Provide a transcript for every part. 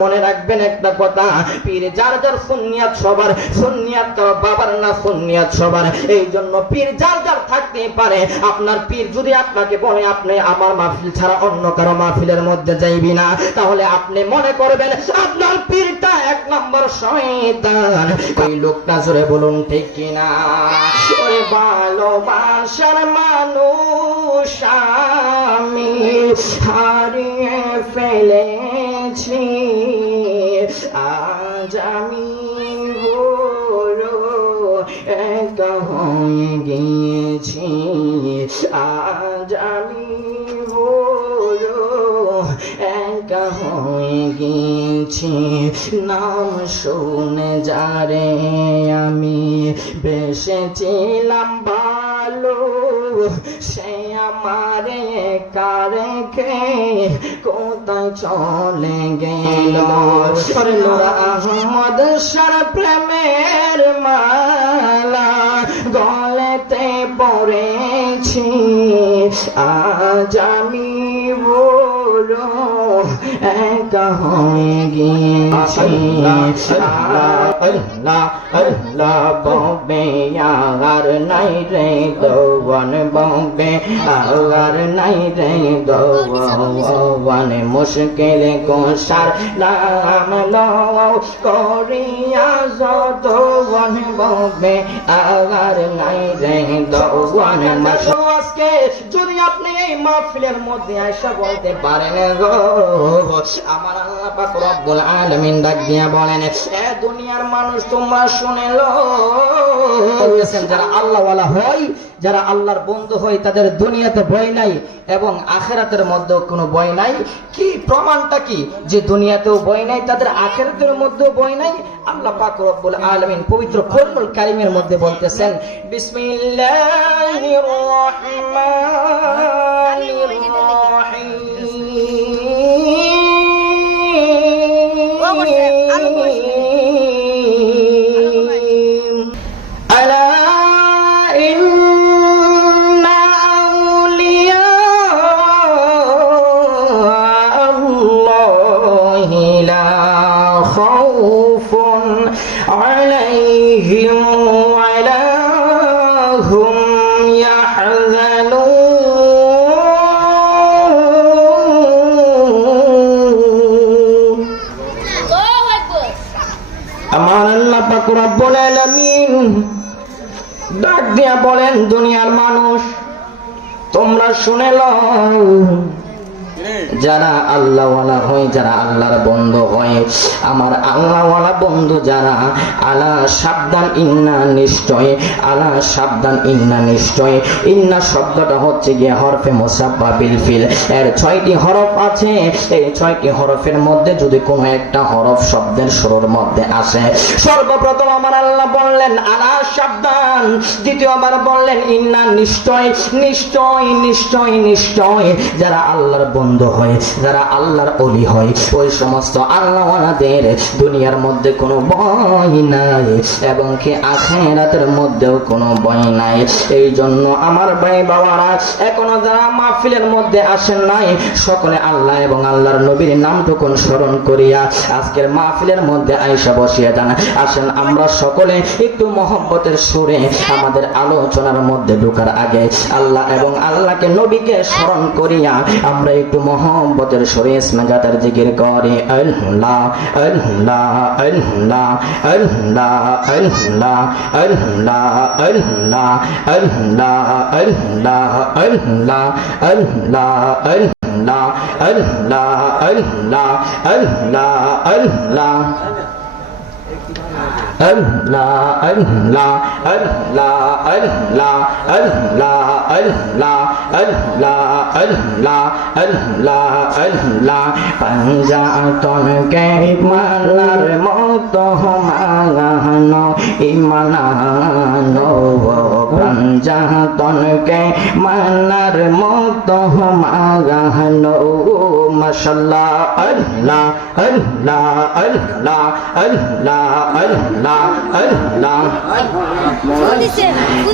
মনে রাখবেন একটা কথা, পীর যার যার সুন্নিয়াত সবার, সুন্নিয়াত তো বাবার না, সুন্নিয়াত সবার। এই জন্য পীর যার যার থাকতে পারে। আপনার পীর যদি আপনাকে বলে আপনি আমার মাহফিল ছাড়া অন্য কারো মাহফিলের মধ্যে যাইবি না, তাহলে আপনি মনে করবেন আপনার পীরটা এক নম্বর শয়তান। ওই লোকটা জোরে বলুন ঠিক কিনা? ওই ভালোবাসার মানুষ আমি হারিয়ে ফেলেছি, আজ আমি বড় একা হয়ে গিয়েছি, আজ আমি বড় একা হয়ে গিয়েছি। নাম শুনে যারে আমি বেসেছিলাম ভালো, সে আমার একা রেখে কোথায় চলে গেল। নূর আহমদ শাহ প্রেমের মালা গলেতে পড়েছি, আজ আমি বড় একা হয়ে গিয়েছি। আল্লাহ আল্লাহ ববে আর নাই রে দোয়ান, ববে আর নাই রে দোয়ান, মুশকিল কোশার নাম লও করিয়া যতওয়ান, ববে আর নাই রে দোয়ান। আজকে যদি আপনি এই মাহফিলের মধ্যে আয়সা বলতে পারেন গো, আমার আল্লাহ পাক রব্বুল আলামিন ডাক দিয়া বলেন, এ দুনিয়ার মানুষ তোমরা শুনে লো, যারা আল্লাহ ওয়ালা হয়, যারা আল্লাহর বন্ধু হয়, তাদের দুনিয়াতে ভয় নাই এবং আখিরাতের মধ্যেও কোনো ভয় নাই। কি প্রমাণটা কি যে দুনিয়াতেও ভয় নাই, তাদের আখিরাতের মধ্যেও ভয় নাই? আল্লাহ পাক রব্বুল আলামিন পবিত্র কোরআনুল কারীমের মধ্যে বলতেছেন, বিসমিল্লাহির রহমানির রহিম, আমার আল্লাহ পাক রব্বুল আলামিন ডাক দিয়া বলেন, দুনিয়ার মানুষ তোমরা শুনে লও, যারা আল্লাহওয়ালা হয়, যারা আল্লাহর বন্ধু হয়, আমার আল্লাহওয়ালা বন্ধু যারা, আলা সাবধান ইন্না নিশ্চয়, আলা সাবধান ইন্না নিশ্চয়। ইন্না শব্দটা হচ্ছে গিয়ে হরফে মুসাব্বা বিল ফিল, এর 6টি হরফ আছে। এই 6টি হরফের মধ্যে যদি কোনো একটা হরফ শব্দের শুরুর মধ্যে আসে, সর্বপ্রথম আমার আল্লাহ বললেন আলা সাবধান, দ্বিতীয়বার বললেন ইন্না নিশ্চয়, নিশ্চয় নিশ্চয় নিশ্চয়। যারা আল্লাহর বন্ধু হয়, যারা আল্লাহর ওলি হয়, ওই সমস্ত আল্লাহওয়ালাদের দুনিয়ার মধ্যে কোনো ভয় নাই এবং কি আখিরাতের মধ্যেও কোনো ভয় নাই। এই জন্য আমার ভাই বাবারা, এখনো যারা মাহফিলের মধ্যে আসেন নাই, সকলে আল্লাহ এবং আল্লাহর নবীর নামটুকুন স্মরণ করিয়া আজকের মাহফিলের মধ্যে আয়েশা বসিয়ে যান। আসেন আমরা সকলে একটু মহব্বতের সুরে আমাদের আলোচনার মধ্যে ঢোকার আগে আল্লাহ এবং আল্লাহকে নবীকে স্মরণ করিয়া আমরা একটু মহব্বতের সুরে ইসমাজাতের জিকির করি। আল্লাহ আল্লাহ আল্লাহ আল্লাহ আল্লাহ আল্লাহ আল্লাহ আল্লাহ আল্লাহ আল্লাহ আল্লাহ আল্লাহ আল্লাহ আল্লাহ আল্লাহ আল্লাহ Allah Allah Allah Allah Allah Allah Allah Allah Allah Allah panjatun ke manar moto mangano imanano panjatun ke manar moto mangano mashallah Allah Allah Allah Allah Allah Allah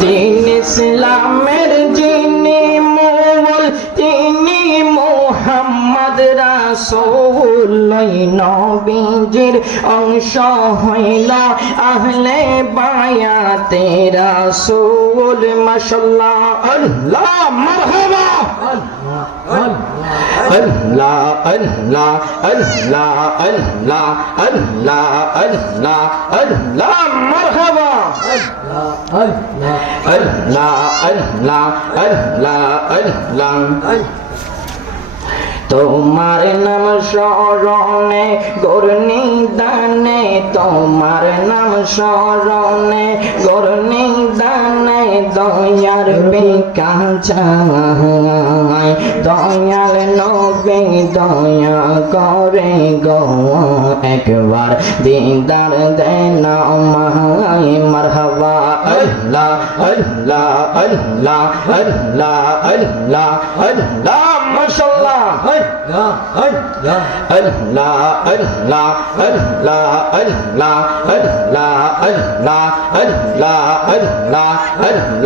din islamer jini mul tini Muhammad রাসূল নবীজির অংশ হইল আহলে বায়াতে রাসূল মাশাআল্লাহ আল্লাহ মারহাবা আল্লাহ আল্লাহ আল্লাহ আল্লাহ আল্লাহ আল্লাহ আল্লাহ মারহাবা আল্লাহ আল্লাহ আল্লাহ আল্লাহ আল্লাহ তোমার নাম স্মরণে গরনি দানে তোমার নাম স্মরণে গরনি দানে দয়ার বেকা যায় দয়াল নবী দয়া করে গো একবার দিদার দেন আমায় মারহাবা আল্লাহ আল্লাহ আল্লাহ আল্লাহ আল্লাহ আল্লাহ মাশাআল্লাহ Allah Allah Allah Allah Allah Allah Allah Allah Allah Allah Allah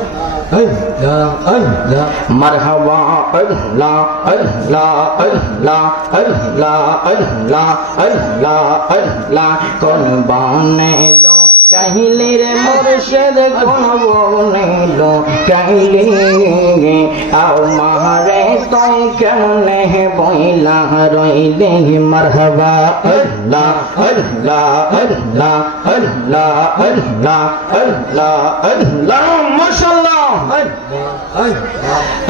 Allah Allah marhaba Allah Allah Allah Allah Allah Allah Allah kon bane do কাহিলে রে মুর্শিদ কোন বনিল কাহিলে আও মারে তুই কেমনে বইলা রইলে মারহাবা আল্লাহ আল্লাহ আল্লাহ আল্লাহ আল্লাহ আল্লাহ আল্লাহ মাশাআল্লাহ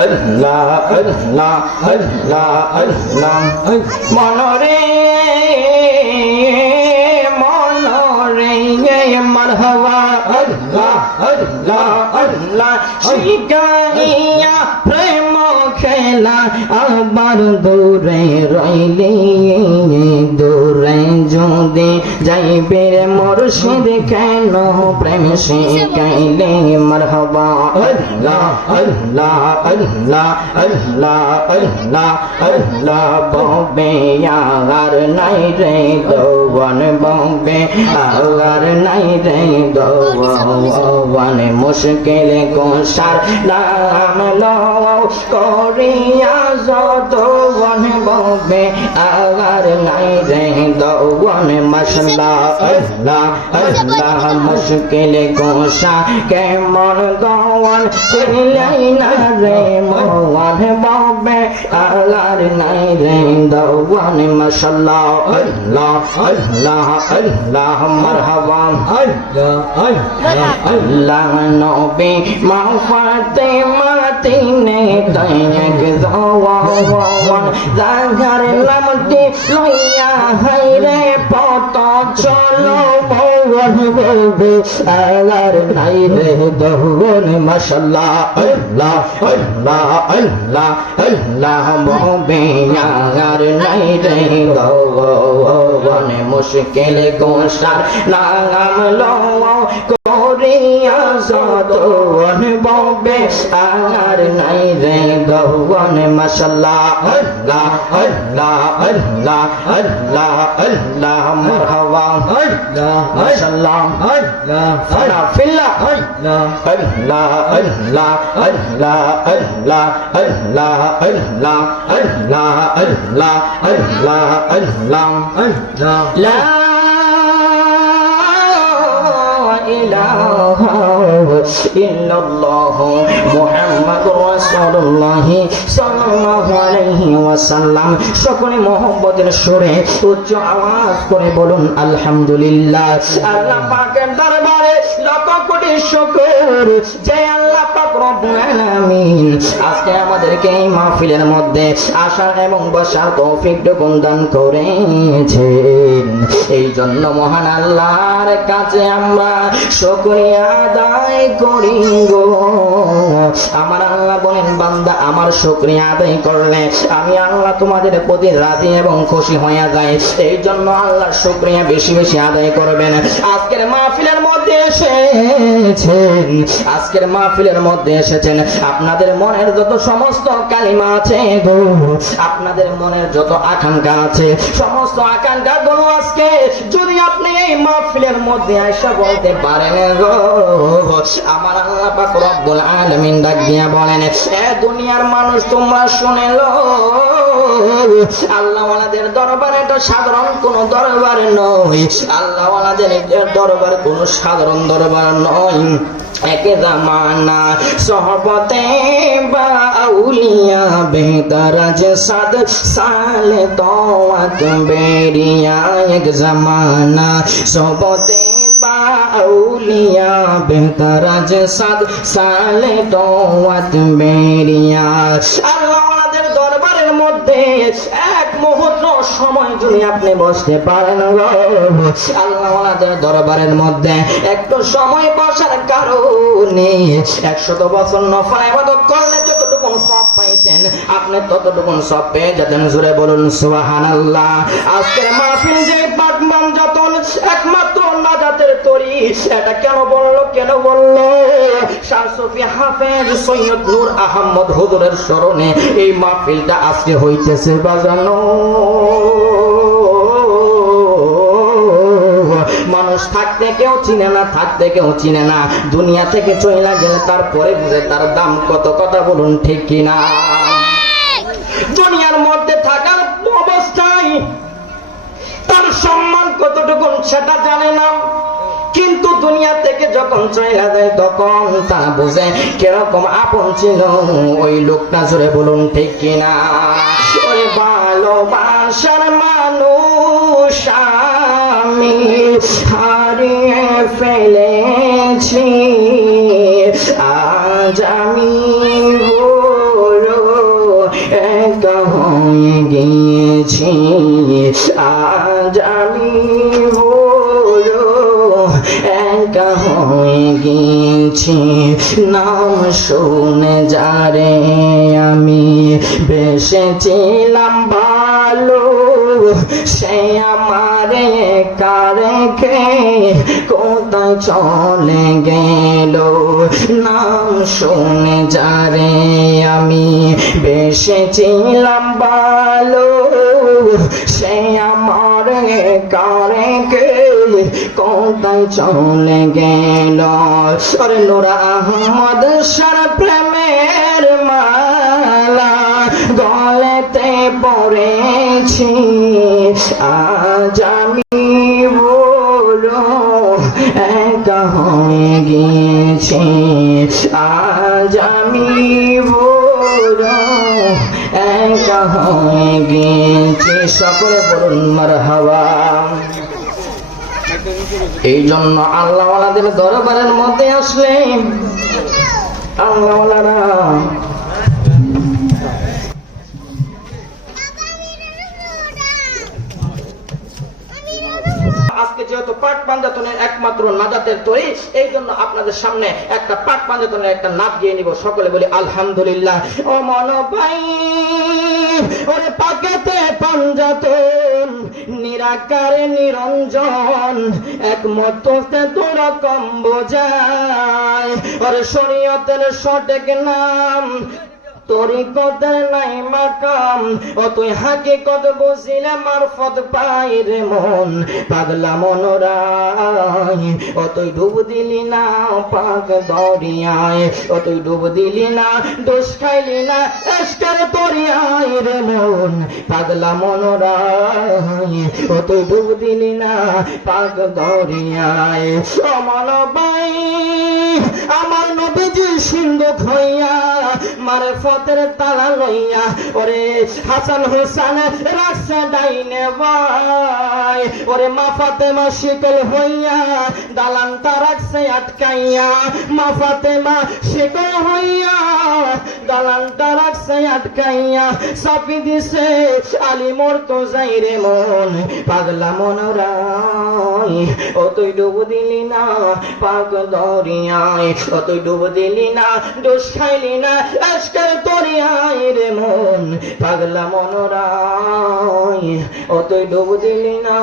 আল্লাহ আল্লাহ আল্লাহ আল্লাহ মনরে মারহাবা আল্লাহ আল্লাহ আল্লাহ শিখাইয়া প্রেম খেলা আবার দূরে রইলে দূরে যদি যাইবে মুর্শিদ কেন প্রেম শিখাইলে মারহাবা আল্লাহ আল্লাহ আল্লাহ আল্লাহ আল্লাহ আল্লাহ ববে আর নাই রে দোয়ান ববে আর নাই রে দোয়ান মুশকিল কোসার নাম লও করিয়া যতওয়ান ববে আর নাই রে দোয়ান মাশাআল্লাহ আল্লাহ আল্লাহ মুশকিল কোসা কেমন দোয়ান চিনলাই না রে মোয়ান ববে আর নাই রে দোয়ান মাশাআল্লাহ আল্লাহ আল্লাহ আল্লাহ মারহাবা আল্লাহ নবী মা ফাতেমা তিনে দয়াক দওয়ান জাগার নামটি লইয়া হাইরে পত চলো ভগবান বলবে আর নাই রে দওয়ান মাশাআল্লাহ আল্লাহ আল্লাহ আল্লাহ আল্লাহ বলবে আর নাই রে দওয়ান মুশকিল কোসার নাম লও করিয়া যতওয়ান ববে আর নাই রে দওয়ান মাশাআল্লাহ আল্লাহ আল্লাহ আল্লাহ আল্লাহ আল্লাহ মারহাবা আল্লাহ মাশাআল্লাহ আল্লাহ ফানা ফিল্লাহ আল্লাহ আল্লাহ আল্লাহ আল্লাহ আল্লাহ আল্লাহ আল্লাহ আল্লাহ আল্লাহ আল্লাহ আল্লাহ আল্লাহ লা ইলাহা ইল্লাল্লাহ মুহাম্মাদুর রাসূলুল্লাহ সাল্লাল্লাহু আলাইহি ওয়াসাল্লাম সকলে মুহাম্মদের সুরে উচ্চ আওয়াজ করে বলুন আলহামদুলিল্লাহ আল্লাহ পাকের দরবারে লক্ষ কোটি শুকর যে আল্লাহ পাক রব্বুল আলামিন আজকে আমাদেরকে এই মাহফিলের মধ্যে আসার এবং বসার তৌফিক দান করেছেন এই জন্য মহান আল্লাহর কাছে আমরা শুকরিয়া আদায় করি গো আমার আল্লাহ বলেন বান্দা আমার শুকরিয়া আদায় করলে আমি আল্লাহ তোমাদের প্রতি রাজি এবং খুশি হয়ে যাই এই জন্য আল্লাহর শুকরিয়া বেশি বেশি আদায় করবেন আজকের মাহফিলের মধ্যে মধ্যে এসেছেন, আজকের মাহফিলের মধ্যে এসেছেন, আপনাদের মনের যত সমস্ত কালিমা আছে গো, আপনাদের মনের যত আকাঙ্ক্ষা আছে, সমস্ত আকাঙ্ক্ষা গুলো আজকে যদি আপনি এই মাহফিলের মধ্যে আয়সা বলতে পারেন গো, আমার আল্লাহ পাক রব্বুল আলামিন ডাক দিয়া বলেন, এ দুনিয়ার মানুষ তোমরা শুনে লো, আল্লাহওয়ালাদের দরবার এটা সাধারণ কোন দরবার নয়, আল্লাহওয়ালাদের দরবার কোন সাধারণ দরবার নয়। এক জামানা সোহবতে বা আউলিয়া বেদরাজ সাদ সালে তোয়াত বেরিয়া, এক জামানা সোহবতে আউলিয়া বেদরাজ সাদ সালে তোয়াত বেরিয়া। আল্লাহওয়ালাদের দরবারের মধ্যে এক মুহূর্ত সময় যদি আপনি বসতে পারেন, আল্লাহওয়ালাদের দরবারের মধ্যে একটু সময় বসার কারণে 100 বছর নফল ইবাদত করলে যতটুকু সওয়াব পাইতেন আপনি ততটুকু সওয়াব পেয়ে যেতেন। জোরে বলুন সুবহানাল্লাহ। আজকের মাহফিল যে পাকমান যতন একমাত্র নাজাতের তরি, এটা কেন বললো শাহ সুফি হাফেজ সৈয়দ নূর আহমদ হুজুরের স্মরণে এই মাহফিলটা আজকে হইতেছে বাজানো। মানুষ থাকতে কেউ চিনে না, থাকতে কেউ চিনে না, দুনিয়া থেকে চলে গেলে তারপরে বুঝে তার দাম কত। কথা বলুন ঠিক কিনা? দুনিয়ার মধ্যে থাকার অবস্থায় তার সম্মান কতটুকু সেটা জানে না, কিন্তু দুনিয়া থেকে যখন চলে যায় তখন তা বুঝে কিরকম আপন ছিল ওই লোকটা। জোরে বলুন ঠিক কিনা? ওই ভালোবাসার মানুষ আমি হারিয়ে ফেলেছি, আজ আমি বড় একা হয়ে গিয়েছি, আজ আমি একা হয়ে গিয়েছি। নাম শুনে যারে আমি বেসেছিলাম ভালো, সে আমার একা রেখে কোথায় চলে গেল। নাম শুনে যারে আমি বেসেছিলাম ভালো, সে আমার একা রেখে কোথায় চলে গেল। ওরে নূর আহমদ শাহ প্রেমের মালা গলেতে পড়েছি, আজ আমি বলো একা হয়ে গিয়েছি, আজ আমি বলো একা হয়ে গিয়েছি। সকলে বলুন মারহাবা। এই জন্য আল্লাহওয়ালাদের দরবারের মধ্যে আসলে আল্লাহওয়ালারা আজকে যেহেতু পাক পাঞ্জাতনের একমাত্র নাজাতের তরি, এই জন্য আপনাদের সামনে একটা পাক পাঞ্জাতনের একটা নাচ গিয়ে নিব। সকলে বলি আলহামদুলিল্লাহ। ও মন ভাই ওরে পাকেতে পাঞ্জাতন নিরাকারে নিরঞ্জন, একমতে তোরা কম বোঝায়, ওরে শরীয়তের সঠিক নাম তরিকতের নাই মাকাম, ও তুই হাকিকত বুঝিলে মারফত পাই রে মন, পাগলা মনোরায় ও তুই ডুব দিলি না পাক দরিয়ায়, ও তুই ডুব দিলি না দোষ খাইলি না এসকের দরিয়ায় রে মন, পাগলা মনোরায় ও তুই ডুব দিলি না পাক দরিয়ায়। ও মন ভাই আমার নবীজি সিন্ধু হইয়া মারফতের তালা লইয়া, ওরে হাসান হোসেন রাখছে ডাইনে ভাই, ওরে মা ফাতেমা শিকল হইয়া দালানটা রাখছে আটকাইয়া, মা ফাতেমা শিকল হইয়া দালানটা রাখছে আটকাইয়া, চাপি দিছে আলী মরতো যাই রে মন, পাগলা মনোরায় ও তুই ডুব দিলি না পাক দরিয়ায়, ও তুই ডুব দিলি না দোষ খাইলি না আজকের দরিয়ায় রে মন, পাগলা মনোরায় ও তুই ডুব দিলি না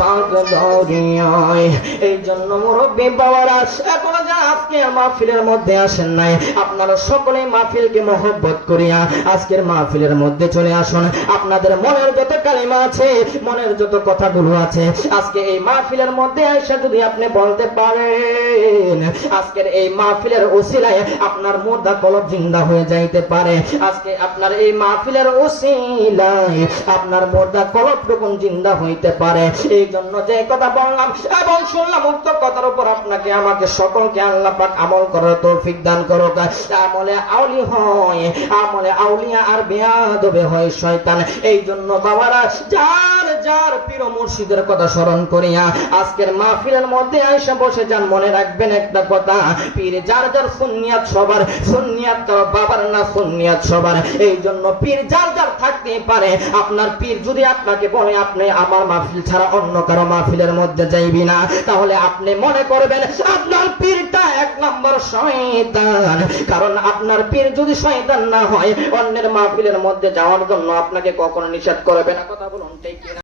পাক দরিয়ায়। এই জন্য মুরব্বী বাবারা এখন যা আজকে মাহফিলের মধ্যে আসেন নাই, আপনারা সকলেই মাহফিলকে মহব্বত করিয়া আজকের মাহফিলের মধ্যে চলে আসুন। আপনাদের মনের যত কালিমা আছে, মনের যত কথাগুলো আছে, আজকে এই মাহফিলের মধ্যে আইসা যদি আপনি বলতে পারেন, আজকের এই মাহফিলের ওসিলায় আপনার মুর্দা কলব জিন্দা হয়ে যাইতে পারে। আজকে আপনার এই মাহফিলের ওসিলায় আপনার মুর্দা কলব টুকুন জিন্দা হইতে পারে। এই জন্য যে কথা বললাম এবং শুনলাম, উক্ত কথার উপর আপনাকে আমাকে সকলকে আল্লাহ পাক আমল করার তৌফিক দান করুক। আমলে আউলি হয়, আমলে আউলিয়া আর বেয়াদবে হয় শয়তান। এই জন্য বাবারা যার যার পীর মুর্শিদের কথা স্মরণ করিয়া আজকের মাহফিলের মধ্যে আইসা বসে যান। মনে রাখবেন একটা কথা, পীর যার যার সুন্নিয়াত সবার, সুন্নিয়াত তো বাবার না, সুন্নিয়াত সবার। এই জন্য পীর যার যার থাকতে পারে। আপনার পীর যদি আপনাকে বলে আপনি আমার মাহফিল ছাড়া অন্য কারো মাহফিলের মধ্যে যাইবি না, তাহলে আপনি মনে করবেন আপনার পীরটা এক নম্বর শয়তান। কারণ আপনার পীর যদি শয়তান না হয়, অন্যের মাহফিলের মধ্যে যাওয়ার জন্য আপনাকে কখনো নিষেধ করবে না। কথা বলুন ঠিক কিনা?